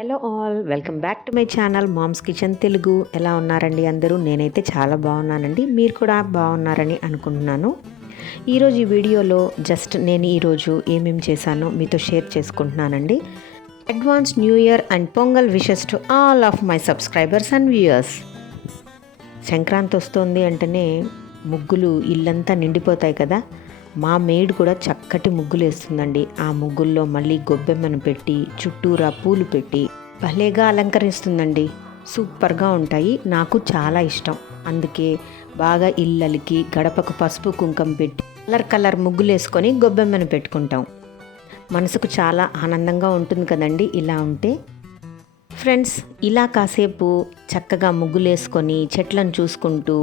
Hello all, welcome back to my channel mom's kitchen Telugu. ఎలా ఉన్నారండి అందరూ? నేనైతే చాలా బాగున్నానండి. మీరు కూడా బాగున్నారని అనుకుంటున్నాను. ఈరోజు ఈ వీడియోలో నేను ఈరోజు ఏమేమి చేశానో మీతో షేర్ చేసుకుంటున్నానండి. Advance new year and pongal wishes to all of my subscribers and viewers. Sankranti వస్తుంది అంటేనే ముగ్గులు ఇల్లంతా నిండిపోతాయి కదా. మా మెయిడ్ కూడా చక్కటి ముగ్గులు వేస్తుందండి. ఆ ముగ్గుల్లో మళ్ళీ గొబ్బెమ్మను పెట్టి చుట్టూరా పూలు పెట్టి భలేగా అలంకరిస్తుందండి. సూపర్గా ఉంటాయి. నాకు చాలా ఇష్టం. అందుకే బాగా ఇళ్ళకి గడపకు పసుపు కుంకం పెట్టి కలర్ ముగ్గులు వేసుకొని గొబ్బెమ్మను పెట్టుకుంటాం. మనసుకు చాలా ఆనందంగా ఉంటుంది కదండి ఇలా ఉంటే. ఫ్రెండ్స్, ఇలా కాసేపు చక్కగా ముగ్గులు వేసుకొని చెట్లను చూసుకుంటూ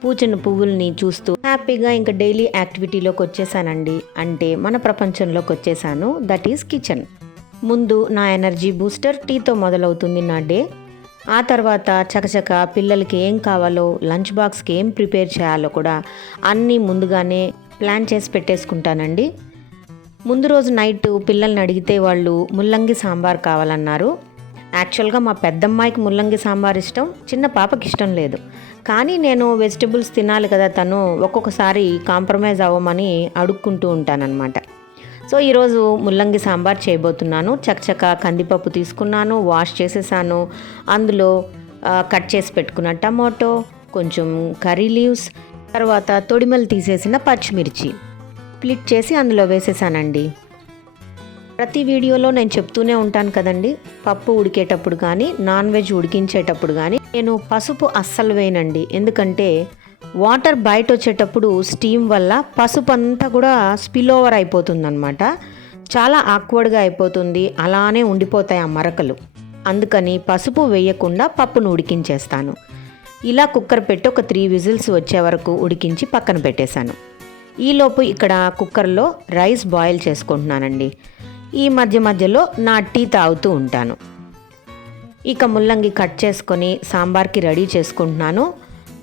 పూచిన పువ్వుల్ని చూస్తూ హ్యాపీగా ఇంకా డైలీ యాక్టివిటీలోకి వచ్చేసానండి. అంటే మన ప్రపంచంలోకి వచ్చేసాను. That is kitchen. ముందు నా ఎనర్జీ బూస్టర్ టీతో మొదలవుతుంది నా డే. ఆ తర్వాత చకచక పిల్లలకి ఏం కావాలో, లంచ్ బాక్స్కి ఏం ప్రిపేర్ చేయాలో కూడా అన్నీ ముందుగానే ప్లాన్ చేసి పెట్టేసుకుంటానండి. ముందు రోజు నైట్ పిల్లల్ని అడిగితే వాళ్ళు ముల్లంగి సాంబార్ కావాలన్నారు. యాక్చువల్గా మా పెద్దమ్మాయికి ముల్లంగి సాంబార్ ఇష్టం, చిన్న పాపకి ఇష్టం లేదు. కానీ నేను వెజిటబుల్స్ తినాలి కదా, తను ఒక్కొక్కసారి కాంప్రమైజ్ అవ్వమని అడుక్కుంటూ ఉంటానన్నమాట. సో ఈరోజు ముల్లంగి సాంబార్ చేయబోతున్నాను. చకచక కందిపప్పు తీసుకున్నాను, వాష్ చేసేసాను. అందులో కట్ చేసి పెట్టుకున్న టమాటో, కొంచెం కర్రీ లీవ్స్, తర్వాత తొడిమలు తీసేసిన పచ్చిమిర్చి స్ప్లిట్ చేసి అందులో వేసేసానండి. ప్రతి వీడియోలో నేను చెప్తూనే ఉంటాను కదండి, పప్పు ఉడికేటప్పుడు కానీ నాన్ వెజ్ ఉడికించేటప్పుడు కానీ నేను పసుపు అస్సలు వేయనండి. ఎందుకంటే వాటర్ బయట వచ్చేటప్పుడు స్టీమ్ వల్ల పసుపు అంతా కూడా స్పిల్ ఓవర్ అయిపోతుందన్నమాట. చాలా ఆక్వర్డ్గా అయిపోతుంది, అలానే ఉండిపోతాయి ఆ మరకలు. అందుకని పసుపు వేయకుండా పప్పును ఉడికించేస్తాను. ఇలా కుక్కర్ పెట్టి ఒక 3 విజిల్స్ వచ్చే వరకు ఉడికించి పక్కన పెట్టేశాను. ఈలోపు ఇక్కడ కుక్కర్లో రైస్ బాయిల్ చేసుకుంటున్నానండి. ఈ మధ్యలో నా టీ తాగుతూ ఉంటాను. ఇక ముల్లంగి కట్ చేసుకొని సాంబార్కి రెడీ చేసుకుంటున్నాను.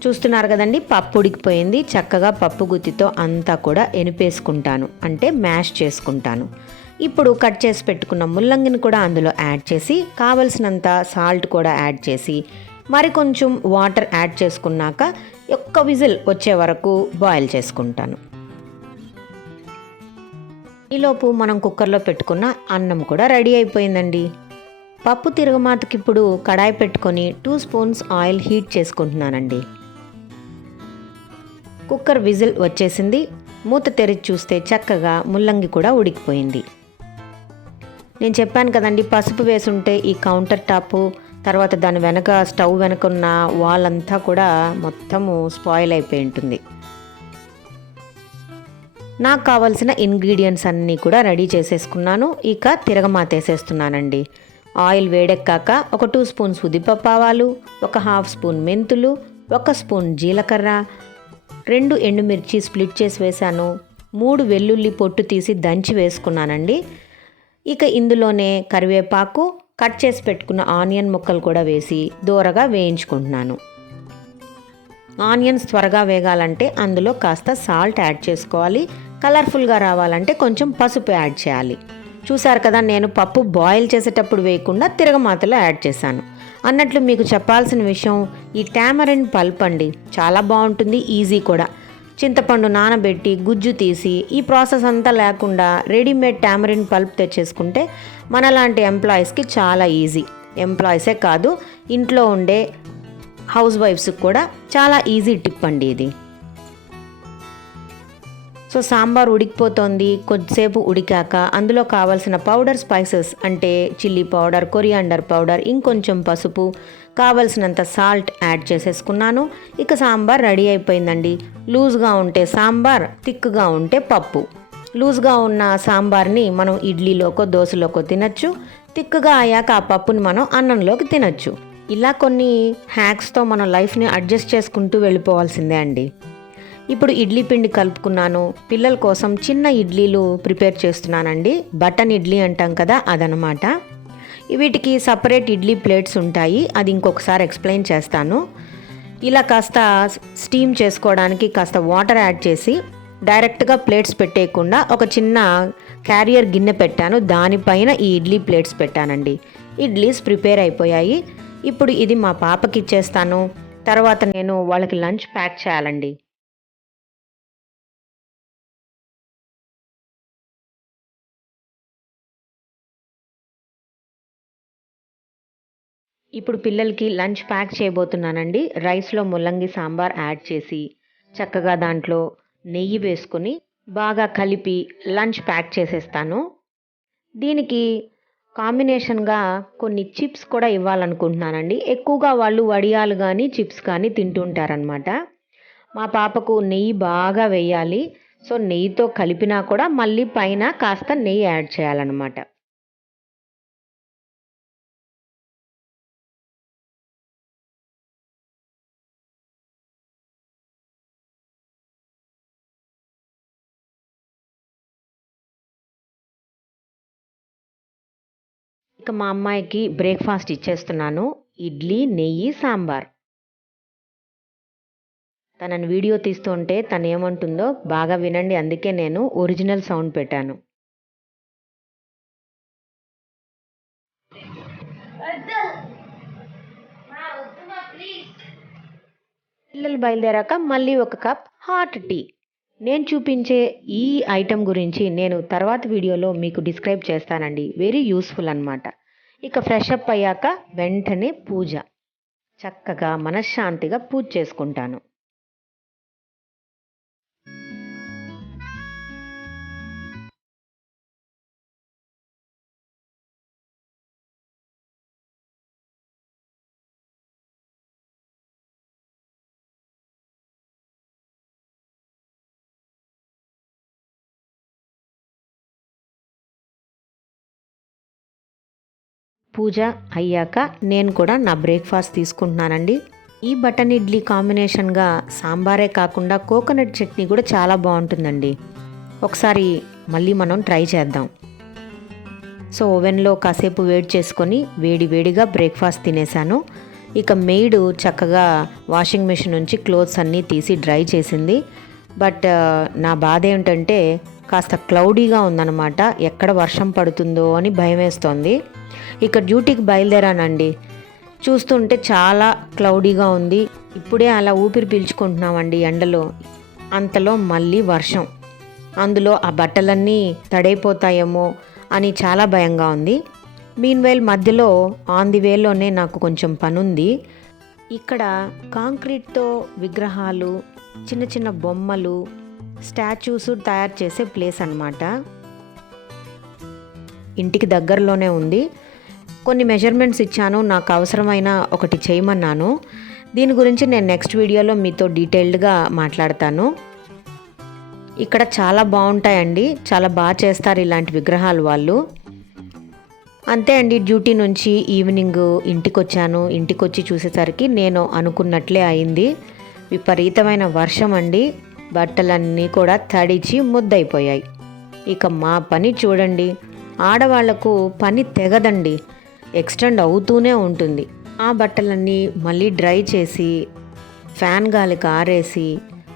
చూస్తున్నారు కదండి, పప్పు ఉడికిపోయింది. చక్కగా పప్పు గుత్తితో అంతా కూడా ఎనిపేసుకుంటాను, అంటే మ్యాష్ చేసుకుంటాను. ఇప్పుడు కట్ చేసి పెట్టుకున్న ముల్లంగిని కూడా అందులో యాడ్ చేసి కావలసినంత సాల్ట్ కూడా యాడ్ చేసి మరి కొంచెం వాటర్ యాడ్ చేసుకున్నాక ఒక్క విజిల్ వచ్చే వరకు బాయిల్ చేసుకుంటాను. ఈలోపు మనం కుక్కర్లో పెట్టుకున్న అన్నం కూడా రెడీ అయిపోయిందండి. పప్పు తిరగమాతకి ఇప్పుడు కడాయి పెట్టుకొని 2 స్పూన్స్ ఆయిల్ హీట్ చేసుకుంటున్నానండి. కుక్కర్ విజిల్ వచ్చేసింది. మూత తెరిచి చూస్తే చక్కగా ముల్లంగి కూడా ఉడికిపోయింది. నేను చెప్పాను కదండి, పసుపు వేసుంటే ఈ కౌంటర్ టాపు తర్వాత దాని వెనక స్టవ్ వెనక ఉన్న వాల్ అంతా కూడా మొత్తము స్పాయిల్ అయిపోయి ఉంటుంది. నాకు కావాల్సిన ఇంగ్రీడియంట్స్ అన్నీ కూడా రెడీ చేసేసుకున్నాను. ఇక తిరగమాతేసేస్తున్నానండి. ఆయిల్ వేడెక్కాక ఒక 2 స్పూన్స్ ఉద్దిపప్పు ఆవాలు, ఒక 1/2 స్పూన్ మెంతులు, 1 స్పూన్ జీలకర్ర, 2 ఎండుమిర్చి స్ప్లిట్ చేసి వేశాను, 3 వెల్లుల్లి పొట్టు తీసి దంచి వేసుకున్నానండి. ఇక ఇందులోనే కరివేపాకు, కట్ చేసి పెట్టుకున్న ఆనియన్ ముక్కలు కూడా వేసి దోరగా వేయించుకుంటున్నాను. ఆనియన్స్ త్వరగా వేగాలంటే అందులో కాస్త సాల్ట్ యాడ్ చేసుకోవాలి. కలర్ఫుల్గా రావాలంటే కొంచెం పసుపు యాడ్ చేయాలి. చూసారు కదా, నేను పప్పు బాయిల్ చేసేటప్పుడు వేయకుండా తిరగమాతలో యాడ్ చేశాను. అన్నట్లు మీకు చెప్పాల్సిన విషయం, ఈ టామరిన్ పల్ప్ అండి, చాలా బాగుంటుంది, ఈజీ కూడా. చింతపండు నానబెట్టి గుజ్జు తీసి ఈ ప్రాసెస్ అంతా లేకుండా రెడీమేడ్ టామరిన్ పల్ప్ తెచ్చేసుకుంటే మనలాంటి ఎంప్లాయీస్కి చాలా ఈజీ. ఎంప్లాయీసే కాదు, ఇంట్లో ఉండే హౌస్ వైఫ్స్కి కూడా చాలా ఈజీ టిప్ అండి ఇది. సో సాంబార్ ఉడికిపోతుంది. కొద్దిసేపు ఉడికాక అందులో కావాల్సిన పౌడర్ స్పైసెస్ అంటే చిల్లీ పౌడర్, కొరియాండర్ పౌడర్, ఇంకొంచెం పసుపు, కావలసినంత సాల్ట్ యాడ్ చేసేసుకున్నాను. ఇక సాంబార్ రెడీ అయిపోయిందండి. లూజ్గా ఉంటే సాంబార్, థిక్గా ఉంటే పప్పు. లూజ్గా ఉన్న సాంబార్ని మనం ఇడ్లీలోకో దోశలోకో తినచ్చు. థిక్గా అయ్యాక ఆ పప్పుని మనం అన్నంలోకి తినచ్చు. ఇలా కొన్ని హ్యాక్స్తో మన లైఫ్ని అడ్జస్ట్ చేసుకుంటూ వెళ్ళిపోవాల్సిందే అండి. ఇప్పుడు ఇడ్లీ పిండి కలుపుకున్నాను. పిల్లల కోసం చిన్న ఇడ్లీలు ప్రిపేర్ చేస్తున్నానండి. బటన్ ఇడ్లీ అంటాం కదా, అదనమాట. వీటికి సపరేట్ ఇడ్లీ ప్లేట్స్ ఉంటాయి, అది ఇంకొకసారి ఎక్స్ప్లెయిన్ చేస్తాను. ఇలా కాస్త స్టీమ్ చేసుకోవడానికి కాస్త వాటర్ యాడ్ చేసి డైరెక్ట్గా ప్లేట్స్ పెట్టేయకుండా ఒక చిన్న క్యారియర్ గిన్నె పెట్టాను. దానిపైన ఈ ఇడ్లీ ప్లేట్స్ పెట్టానండి. ఇడ్లీస్ ప్రిపేర్ అయిపోయాయి. ఇప్పుడు ఇది మా పాపకి ఇచ్చేస్తాను. తర్వాత నేను వాళ్ళకి లంచ్ ప్యాక్ చేయాలండి. ఇప్పుడు పిల్లలకి లంచ్ ప్యాక్ చేయబోతున్నానండి. రైస్లో ముల్లంగి సాంబార్ యాడ్ చేసి చక్కగా దాంట్లో నెయ్యి వేసుకొని బాగా కలిపి లంచ్ ప్యాక్ చేసేస్తాను. దీనికి కాంబినేషన్గా కొన్ని చిప్స్ కూడా ఇవ్వాలనుకుంటున్నానండి. ఎక్కువగా వాళ్ళు వడియాలు కానీ చిప్స్ కానీ తింటుంటారనమాట. మా పాపకు నెయ్యి బాగా వేయాలి. సో నెయ్యితో కలిపినా కూడా మళ్ళీ పైన కాస్త నెయ్యి యాడ్ చేయాలన్నమాట. ఇక మా అమ్మాయికి బ్రేక్ఫాస్ట్ ఇచ్చేస్తున్నాను. ఇడ్లీ, నెయ్యి, సాంబార్. తనని వీడియో తీస్తుంటే తను ఏమంటుందో బాగా వినండి. అందుకే నేను ఒరిజినల్ సౌండ్ పెట్టాను. పిల్లలు బయలుదేరాక మళ్ళీ ఒక కప్ హాట్ టీ. నేను చూపించే ఈ ఐటెం గురించి నేను తర్వాత వీడియోలో మీకు డిస్క్రైబ్ చేస్తానండి. వెరీ యూస్ఫుల్ అన్నమాట. ఇక ఫ్రెష్ అప్ అయ్యాక వెంటనే పూజ. చక్కగా మనశ్శాంతిగా పూజ చేసుకుంటాను. పూజ అయ్యాక నేను కూడా నా బ్రేక్ఫాస్ట్ తీసుకుంటున్నానండి. ఈ బటన్ ఇడ్లీ కాంబినేషన్గా సాంబారే కాకుండా కోకోనట్ చట్నీ కూడా చాలా బాగుంటుందండి. ఒకసారి మళ్ళీ మనం ట్రై చేద్దాం. సో ఓవెన్లో కాసేపు వేడి చేసుకొని వేడి వేడిగా బ్రేక్ఫాస్ట్ తినేసాను. ఇక మెయిడ్ చక్కగా వాషింగ్ మెషిన్ నుంచి క్లోత్స్ అన్నీ తీసి డ్రై చేసింది. బట్ నా బాధ ఏమిటంటే కాస్త క్లౌడీగా ఉందన్నమాట. ఎక్కడ వర్షం పడుతుందో అని భయం వేస్తోంది. ఇక డ్యూటీకి బయలుదేరానండి. చూస్తుంటే చాలా క్లౌడీగా ఉంది. ఇప్పుడే అలా ఊపిరి పీల్చుకుంటున్నామండి ఎండలో. అంతలో మళ్ళీ వర్షం. అందులో ఆ బట్టలన్నీ తడైపోతాయేమో అని చాలా భయంగా ఉంది. మీన్వైల్ మధ్యలో ఆన్ ది వేలోనే నాకు కొంచెం పనుంది. ఇక్కడ కాంక్రీట్తో విగ్రహాలు, చిన్న చిన్న బొమ్మలు, స్టాచ్యూస్ తయారు చేసే ప్లేస్ అన్నమాట. ఇంటికి దగ్గరలోనే ఉంది. కొన్ని మెజర్మెంట్స్ ఇచ్చాను. నాకు అవసరమైన ఒకటి చేయమన్నాను. దీని గురించి నేను నెక్స్ట్ వీడియోలో మీతో డీటెయిల్డ్గా మాట్లాడతాను. ఇక్కడ చాలా బాగుంటాయండి. చాలా బాగా చేస్తారు ఇలాంటి విగ్రహాలు వాళ్ళు. అంతే అండి, డ్యూటీ నుంచి ఈవినింగ్ ఇంటికి వచ్చాను. ఇంటికి వచ్చి చూసేసరికి నేను అనుకున్నట్లే అయింది. విపరీతమైన వర్షం అండి. బట్టలన్నీ కూడా తడిచి ముద్దయిపోయాయి. ఇక మా పని చూడండి. ఆడవాళ్లకు పని తెగదండి. ఎక్స్టెండ్ అవుతూనే ఉంటుంది. ఆ బట్టలన్నీ మళ్ళీ డ్రై చేసి ఫ్యాన్ గాలికి ఆరేసి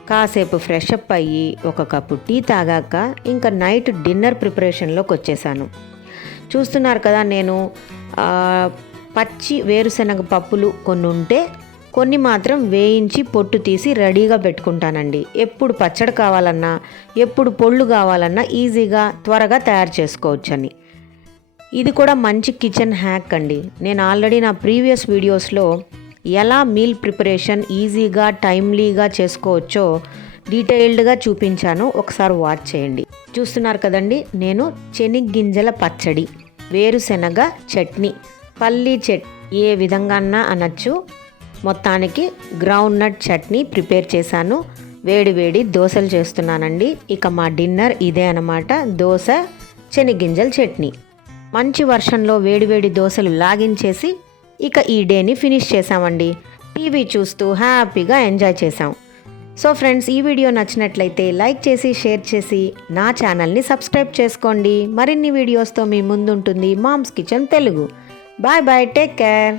కాసేపు ఫ్రెష్ అప్ అయ్యి ఒక కప్పు టీ తాగాక ఇంకా నైట్ డిన్నర్ ప్రిపరేషన్లోకి వచ్చేసాను. చూస్తున్నారు కదా, నేను పచ్చి వేరుశనగ పప్పులు కొన్ని ఉంటే కొన్ని మాత్రం వేయించి పొట్టు తీసి రెడీగా పెట్టుకుంటానండి. ఎప్పుడు పచ్చడి కావాలన్నా, ఎప్పుడు పొళ్ళు కావాలన్నా ఈజీగా త్వరగా తయారు చేసుకోవచ్చని. ఇది కూడా మంచి కిచెన్ హ్యాక్ అండి. నేను ఆల్రెడీ నా ప్రీవియస్ వీడియోస్లో ఎలా మీల్ ప్రిపరేషన్ ఈజీగా టైమ్లీగా చేసుకోవచ్చో డీటెయిల్డ్గా చూపించాను. ఒకసారి వాచ్ చేయండి. చూస్తున్నారు కదండి, నేను శనగ్గింజల పచ్చడి, వేరుశెనగ చట్నీ, పల్లీ చట్నీ ఏ విధంగా అనొచ్చు, మొత్తానికి గ్రౌండ్ నట్ చట్నీ ప్రిపేర్ చేశాను. వేడి వేడి దోశలు చేస్తున్నానండి. ఇక మా డిన్నర్ ఇదే అన్నమాట, దోశ శనగ్గింజల చట్నీ. మంచి వర్షంలో వేడివేడి దోశలు లాగించేసి ఇక ఈ డేని ఫినిష్ చేసామండి. టీవీ చూస్తూ హ్యాపీగా ఎంజాయ్ చేసాం. సో ఫ్రెండ్స్, ఈ వీడియో నచ్చినట్లయితే లైక్ చేసి షేర్ చేసి నా ఛానల్ని సబ్స్క్రైబ్ చేసుకోండి. మరిన్ని వీడియోస్తో మీ ముందుంటుంది Mom's kitchen Telugu. Bye bye, take care.